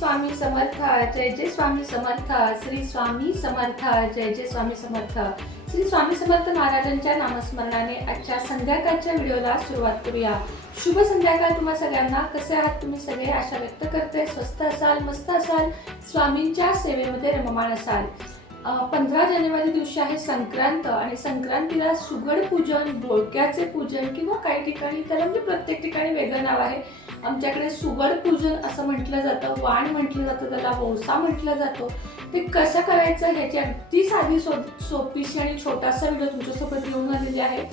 स्वामी समर्थ, जय जय स्वामी समर्थ, श्री स्वामी समर्थ, जय जय स्वामी समर्थ. श्री स्वामी समर्थ महाराजांच्या नामस्मरणाने आजच्या संध्याकाळच्या व्हिडिओला सुरुवात करूया. शुभ संध्याकाळ तुम्हा सगळ्यांना. कसे आहात तुम्ही सगळे? आशा व्यक्त करते स्वस्थ असाल, मस्त असाल, स्वामींच्या सेवेमध्ये रममाण असाल. 15 जानेवारी दिवशी आहे संक्रांत आणि संक्रांतीला सुगड पूजन, बोळक्याचे पूजन किंवा काही ठिकाणी त्याला म्हणजे प्रत्येक ठिकाणी वेगळं नाव आहे. आमच्याकडे सुगड पूजन असं म्हटलं जातं, वाण म्हटलं जातं, त्याला वौसा म्हटलं जातं. ते कसं करायचं ह्याची अगदी साधी सोपीशी आणि छोटासा व्हिडिओ तुमच्यासोबत घेऊन आलेली आहे.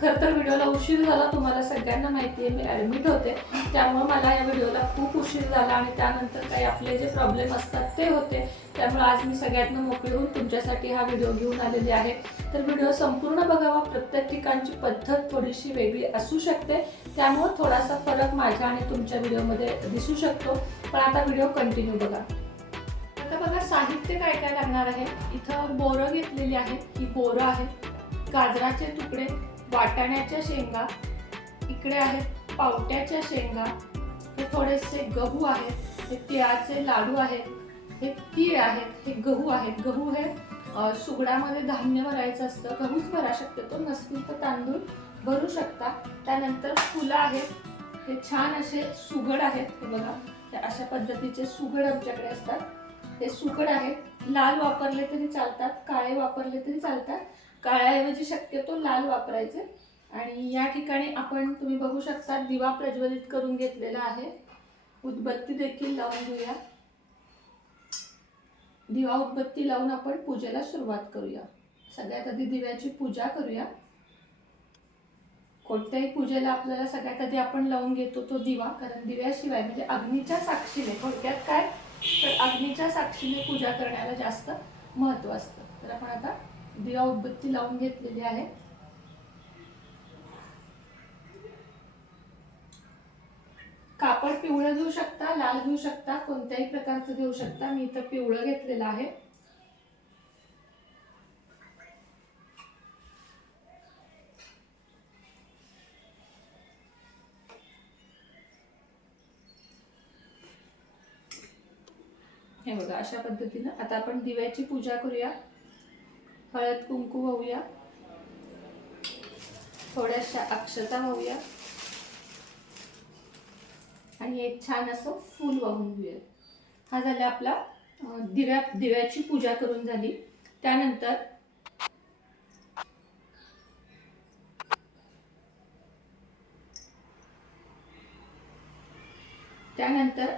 खरं तर व्हिडिओला उशीर झाला, तुम्हाला सगळ्यांना माहिती आहे, मी ॲडमिट होते, त्यामुळे मला या व्हिडिओला खूप उशीर झाला आणि त्यानंतर काही आपले जे प्रॉब्लेम असतात ते होते. त्यामुळे आज मी सगळ्यांना मोकळी होऊन तुमच्यासाठी हा व्हिडिओ घेऊन आलेली आहे. तर व्हिडिओ संपूर्ण बघावा. प्रत्येक ठिकाणची पद्धत थोडीशी वेगळी असू शकते, त्यामुळे थोडासा फरक माझ्या आणि तुमच्या व्हिडिओमध्ये दिसू शकतो. पण आता व्हिडिओ कंटिन्यू बघा. आता बघा साहित्य काय काय लागणार आहे. इथं बोरं घेतलेली आहेत, ही बोरं आहेत, गाजराचे तुकडे, वाटाण्याच्या शेंगा, इकडे आहेत पावट्याच्या शेंगा, हे थोडेसे गहू आहेत, हे तिळाचे लाडू आहेत, हे तीळ आहेत, हे गहू आहेत. गहू हे सुगडामध्ये धान्य भरायचं असतं, गहूच भरा शक्यतो, नसतील तर तांदूळ भरू शकता. त्यानंतर फुलं आहेत, हे छान असे सुगड आहेत, हे बघा अशा पद्धतीचे सुगड आमच्याकडे असतात. हे सुगड आहेत, लाल वापरले तरी चालतात, काळे वापरले तरी चालतात. काळ्याऐवजी शक्यतो लाल वापरायचे. आणि या ठिकाणी आपण तुम्ही बघू शकता दिवा प्रज्वलित करून घेतलेला आहे. उदबत्ती देखील लावून घेऊया. दिवा उदबत्ती लावून आपण पूजेला सुरुवात करूया. सगळ्यात आधी दिव्याची पूजा करूया. कोणत्याही पूजेला आपल्याला सगळ्यात आधी आपण लावून घेतो तो दिवा, कारण दिव्याशिवाय म्हणजे अग्नीच्या साक्षीने, थोडक्यात काय तर अग्नीच्या साक्षीने पूजा करण्याला जास्त महत्त्व असतं. तर आपण आता दिवा उदबत्ती लावून घेतलेली आहे. कापड पिवळं घेऊ शकता, लाल घेऊ शकता, कोणत्याही प्रकारचं घेऊ शकता. मी इथं पिवळं घेतलेलं आहे. हे बघा अशा पद्धतीनं आता आपण दिव्याची पूजा करूया. हळद कुंकू वाहूया, थोड्याशा अक्षता वाहूया आणि एक छान असं फूल वाहून घेऊया. हा झाला आपला दिव्याची पूजा करून झाली. त्यानंतर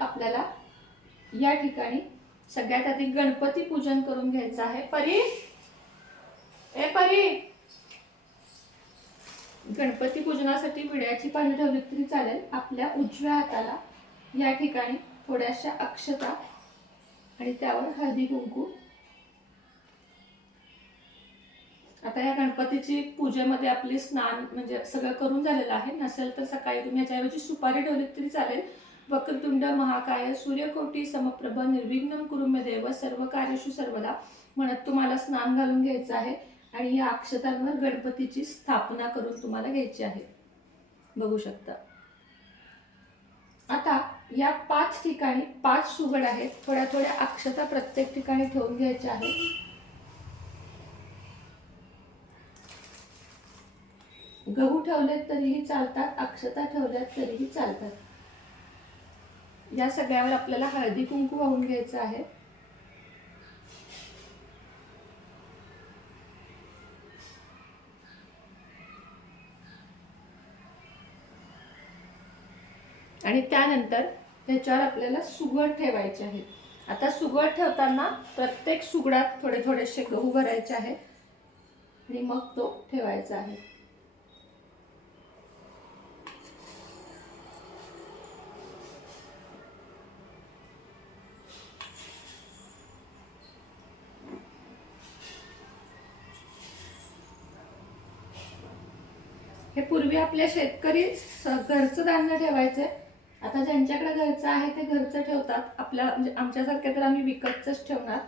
आपल्याला या ठिकाणी सगळ्यात आधी गणपती पूजन करून घ्यायचं आहे. परी गणपती पूजनासाठी विड्याची पाने ठेवली तरी चालेल. आपल्या उजव्या हाताला या ठिकाणी थोड्याशा अक्षता आणि त्यावर हळदी कुंकू. आता या गणपतीची पूजेमध्ये आपली स्नान म्हणजे सगळं करून झालेलं आहे. नसेल तर सकाळी तुम्ही याच्याऐवजी सुपारी ठेवली तरी चालेल. वक्रतुंड महाकाय सूर्यकोटी समप्रभ निर्विघ्नं कुरु मे देव सर्व कार्येषु सर्वदा म्हणत तुम्हाला स्नान घालून घ्यायचं आहे आणि या अक्षतांवर गणपतीची स्थापना करून तुम्हाला घ्यायची आहे. बघू शकता. आता या 5 ठिकाणी 5 सुगड आहेत. थोड्या थोड्या अक्षता प्रत्येक ठिकाणी ठेवून घ्यायच्या आहेत. गहू ठेवलेत तरीही चालतात, अक्षता ठेवल्यात तरीही चालतात. या सगळ्यावर आपल्याला हळदी कुंकू वाहून घ्यायचं आहे. आणि त्यानंतर त्याच्यावर आपल्याला सुगड ठेवायचे आहेत. आता सुगड ठेवताना प्रत्येक सुगडात थोडे थोडेसे गहू भरायचे आहेत आणि मग तो ठेवायचा आहे. हे पूर्वी आपल्या शेतकरी घरचं धान्य ठेवायचे. आता ज्यांच्याकडे घरचं आहे ते घरचं ठेवतात. आपल्या म्हणजे आमच्यासारख्या तर आम्ही विकतच ठेवणार.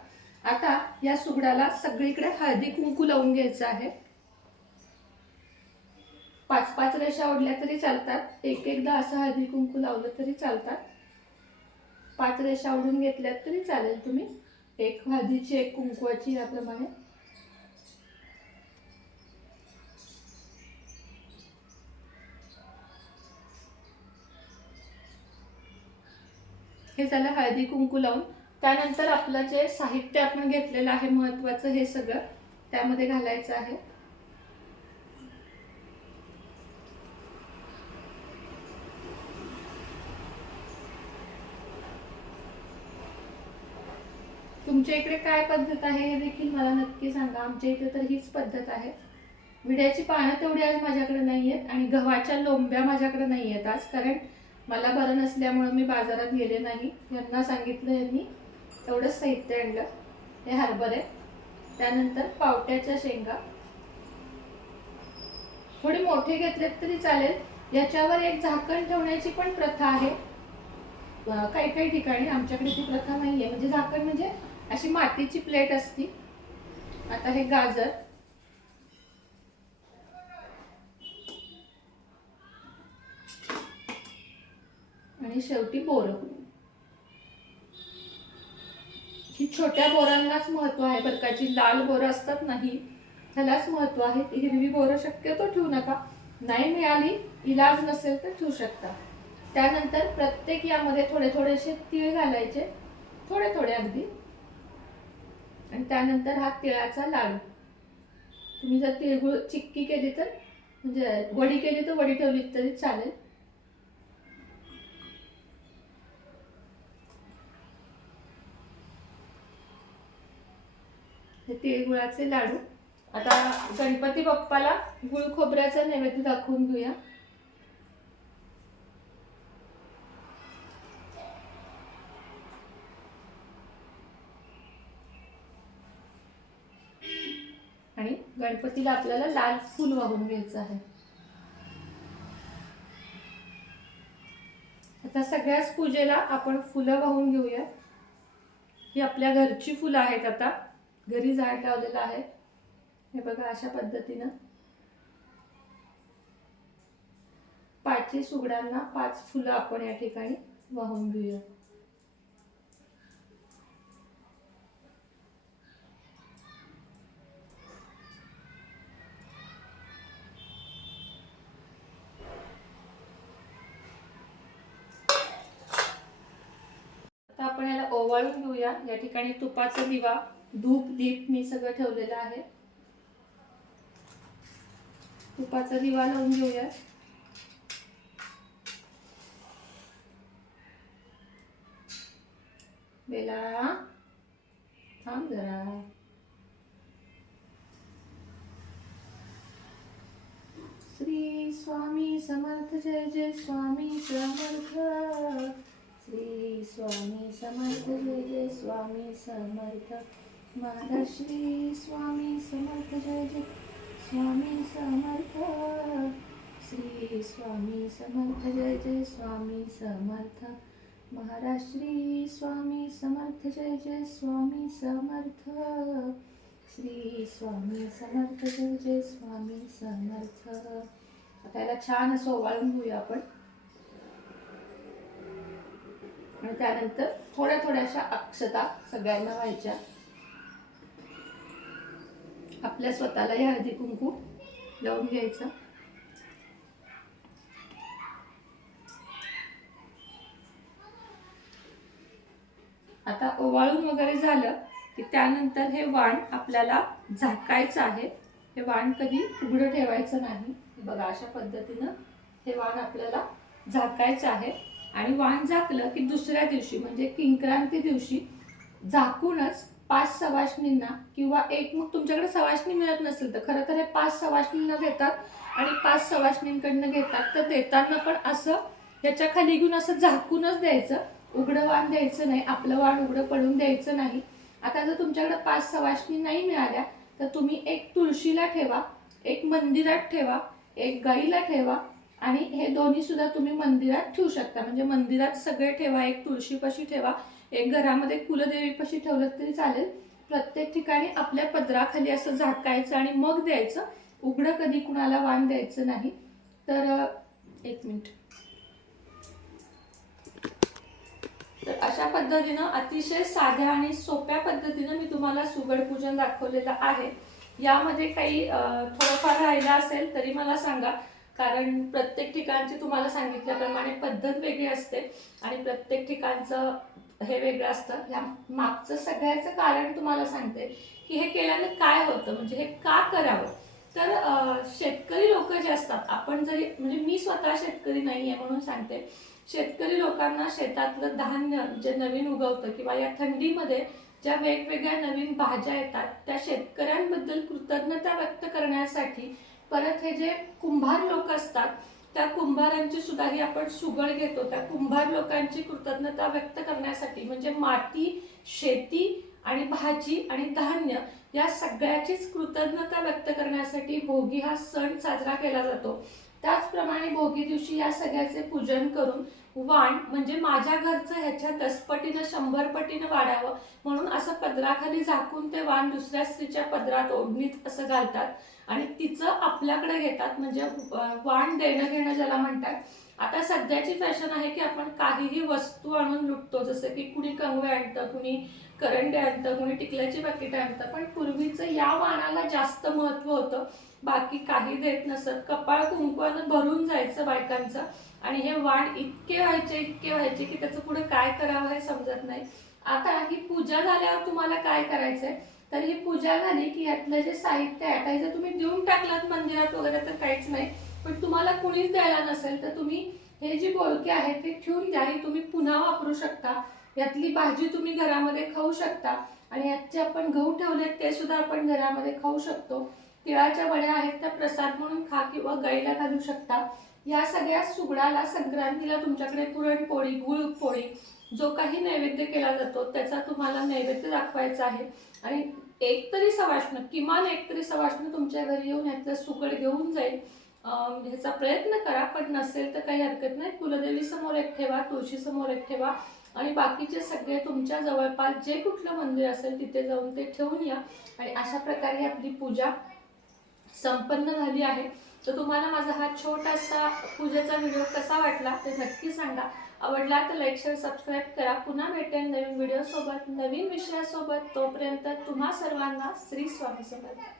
आता या सुगडाला सगळीकडे हळदी कुंकू लावून घ्यायचं आहे. 5-5 रेषा ओढल्या तरी चालतात, एक एकदा असं हळदी कुंकू लावलं तरी चालतात. 5 रेषा ओढून घेतल्यात तरी चालेल तुम्ही, एक हळदीची एक कुंकवाची याप्रमाणे. हे झालं हळदी कुंकू लावून. त्यानंतर आपलं जे साहित्य आपण घेतलेलं आहे महत्वाचं, हे सगळं त्यामध्ये घालायचं आहे. तुमच्या इकडे काय पद्धत आहे हे देखील मला नक्की सांगा. आमच्या इथे तर हीच पद्धत आहे. विड्याची पानं तेवढी आज माझ्याकडे नाही आहेत आणि गव्हाच्या लोंब्या माझ्याकडे नाही आहेत आज, कारण मला बरं नसल्यामुळे मी बाजारात गेले नाही. यांना सांगितलं, यांनी एवढंच साहित्य आणलं. हे हरभरे, त्यानंतर पावट्याच्या शेंगा थोडे मोठे घेतलेत तरी चालेल. याच्यावर एक झाकण ठेवण्याची पण प्रथा आहे काही काही ठिकाणी, आमच्याकडे ती प्रथा नाहीये. म्हणजे झाकण म्हणजे अशी मातीची प्लेट असती. आता हे गाजर आणि शेवटी बोरं. ही छोट्या बोरांनाच महत्व आहे बरं का. जी लाल बोरं असतात नाही त्यालाच महत्व आहे. हिरवी बोरं शक्यतो ठेवू नका, नाही मिळाली इलाज नसेल तर ठेवू शकता. त्यानंतर प्रत्येक यामध्ये थोडे थोडेसे तीळ घालायचे, थोडे थोडे अगदी. आणि त्यानंतर हा तिळाचा लाडू. तुम्ही जर तिळगुळ चिक्की केली तर, म्हणजे वडी केली तर वडी ठेवली तरी चालेल. हे तिळगुळाचे लाडू. आता गणपती बाप्पाला गुळ खोबऱ्याचा नैवेद्य दाखवून घेऊया. आणि गणपतीला आपल्याला लाल फूल वाहून घ्यायचं आहे. आता सगळ्याच पूजेला आपण फुलं वाहून घेऊया. ही आपल्या घरची फुलं आहेत. आता घरी झाड लावलेलं आहे. हे बघा, अशा पद्धतीनं 5 सुगडांना 5 फुलं आपण या ठिकाणी वाहून घेऊया. आता आपण याला ओवाळून घेऊया. या ठिकाणी तुपाचा दिवा, धूप, दीप मी सगळं ठेवलेलं आहे. तुपाचा दिवा लावून घेऊया. बेला थांब जरा. श्री स्वामी समर्थ, जय जय स्वामी समर्थ. श्री स्वामी समर्थ, जय जय स्वामी समर्थ. महाराज श्री स्वामी समर्थ, जय जय स्वामी समर्थ. श्री स्वामी समर्थ, जय जय स्वामी समर्थ. महाराज श्री स्वामी समर्थ, जय जय स्वामी समर्थ. श्री स्वामी समर्थ, जय जय स्वामी समर्थ. आता याला छान असं ओवाळून घेऊया आपण. आणि त्यानंतर थोड्या थोड्याशा अक्षता सगळ्यांना व्हायच्या. आपल्या स्वतःला हळदी कुंकू लावून घ्यायचं. आता ओवाळून वगैरे झालं की त्यानंतर हे वाण आपल्याला झाकायचं आहे. हे वाण कधी उघडं ठेवायचं नाही. बघा, अशा पद्धतीनं हे वाण आपल्याला झाकायचं आहे. आणि वाण झाकलं की दुसऱ्या दिवशी म्हणजे किंक्रांती दिवशी झाकूनच 5 सवाष्णींना किंवा एक, मग तुमच्याकडे सवाष्णी मिळत नसेल तर खरं तर हे 5 सवाष्णींना देतात आणि 5 सवाष्णींकडनं घेतात. तर देताना पण असं ह्याच्या खाली घेऊन असं झाकूनच द्यायचं, उघडं वाण द्यायचं नाही. आपलं वाण उघडं पडून द्यायचं नाही. आता जर तुमच्याकडे 5 सवाष्णी नाही मिळाल्या तर तुम्ही एक तुळशीला ठेवा, एक मंदिरात ठेवा, एक गाईला ठेवा. आणि हे दोन्ही सुद्धा तुम्ही मंदिरात ठेवू शकता. म्हणजे मंदिरात सगळे ठेवा, एक तुळशीपाशी ठेवा, एक घरामध्ये कुलदेवीपाशी ठेवलं तरी चालेल. प्रत्येक ठिकाणी आपल्या पदराखाली असं झाकायचं आणि मग द्यायचं. उघडं कधी कुणाला वाण द्यायचं नाही. तर एक मिनिट. तर अशा अशा पद्धतीनं अतिशय साध्या आणि सोप्या पद्धतीनं मी तुम्हाला सुगड पूजन दाखवलेलं आहे. यामध्ये काही थोडंफार राहिलं असेल तरी मला सांगा, कारण प्रत्येक ठिकाणची तुम्हाला सांगितल्याप्रमाणे पद्धत वेगळी असते आणि प्रत्येक ठिकाणचं हे वेगळं असतं. या मागचं सगळ्याचं कारण तुम्हाला सांगते की हे केल्यानं काय होतं, म्हणजे हे का करावं. तर शेतकरी लोक जे असतात, आपण जरी म्हणजे मी स्वतः शेतकरी नाही आहे म्हणून सांगते, शेतकरी लोकांना शेतातलं धान्य जे नवीन उगवतं किंवा या थंडीमध्ये ज्या वेगवेगळ्या नवीन भाज्या येतात त्या शेतकऱ्यांबद्दल कृतज्ञता व्यक्त करण्यासाठी, परत हे जे कुंभार लोक असतात त्या कुंभारांची सुद्धा ही आपण सुगड घेतो, त्या कुंभार लोकांची कृतज्ञता व्यक्त करण्यासाठी, म्हणजे माती, शेती आणि भाजी आणि धान्य या सगळ्याचीच कृतज्ञता व्यक्त करण्यासाठी भोगी हा सण साजरा केला जातो. त्याचप्रमाणे भोगी दिवशी या सगळ्याचे पूजन करून वाण म्हणजे माझ्या घरचं ह्याच्या 10 पटीनं 100 पटीनं वाढावं म्हणून असं पदराखाली झाकून ते वाण दुसऱ्या स्त्रीच्या पदरात ओढणीत असं घालतात आणि तिचं आपल्याकडे घेतात, म्हणजे वाण देणं घेणं ज्याला म्हणतात. आता सध्याची फॅशन आहे की आपण काहीही वस्तू आणून लुटतो, जसं की कुणी कंगवे आणतं, कुणी करंडे आणतं, कुणी टिकल्याची पाकिटं आणतं, पण पूर्वीचं या वाणाला जास्त महत्त्व होतं. बाकी काही देत नसत, कपाळ कुंकवानं भरून जायचं बायकांचं आणि हे वाण इतके व्हायचे की त्याचं पुढे काय करावं हे समजत नाही. आता ही पूजा झाल्यावर तुम्हाला काय करायचंय, तर ही पूजा झाली की यातलं जे साहित्य आहे, आता जर तुम्ही देऊन टाकलात मंदिरात वगैरे तर काहीच नाही, पण तुम्हाला कुणीच द्यायला नसेल तर तुम्ही हे जी बोलके आहेत ते ठेवून द्या, ही तुम्ही पुन्हा वापरू शकता. यातली भाजी तुम्ही घरामध्ये खाऊ शकता आणि यात जे आपण गहू ठेवलेत ते सुद्धा आपण घरामध्ये खाऊ शकतो. तिळाच्या वड्या आहेत त्या प्रसाद म्हणून खा किंवा गाईला घालू शकता. या सगळ्या सुगडाला संक्रांतीला तुमच्याकडे पुरणपोळी, गुळपोळी जो काही नैवेद्य केला जातो त्याचा तुम्हाला नैवेद्य दाखवायचा आहे आणि एकतरी सवाष्ण, किमान एकतरी सवाष्ण तुमच्या घरी येऊन यातलं सुगड घेऊन जाईल. ह्याचा प्रयत्न करा, पण नसेल तर काही हरकत नाही. कुलदेवी समोर एक ठेवा, तुळशी समोर एक ठेवा आणि बाकीचे सगळे तुमच्या जवळपास जे कुठलं मंदिर असेल तिथे जाऊन ते ठेवून या आणि अशा प्रकारे आपली पूजा संपन्न झाली आहे. तर तुम्हाला माझा हा छोटासा पूजेचा व्हिडिओ कसा वाटला ते नक्की सांगा. आवडला तर लाईक, शेअर, सबस्क्राईब करा. पुन्हा भेटेन नवीन व्हिडिओ सोबत, नवीन विषयासोबत. तोपर्यंत तुम्हा सर्वांना श्री स्वामी समर्थ.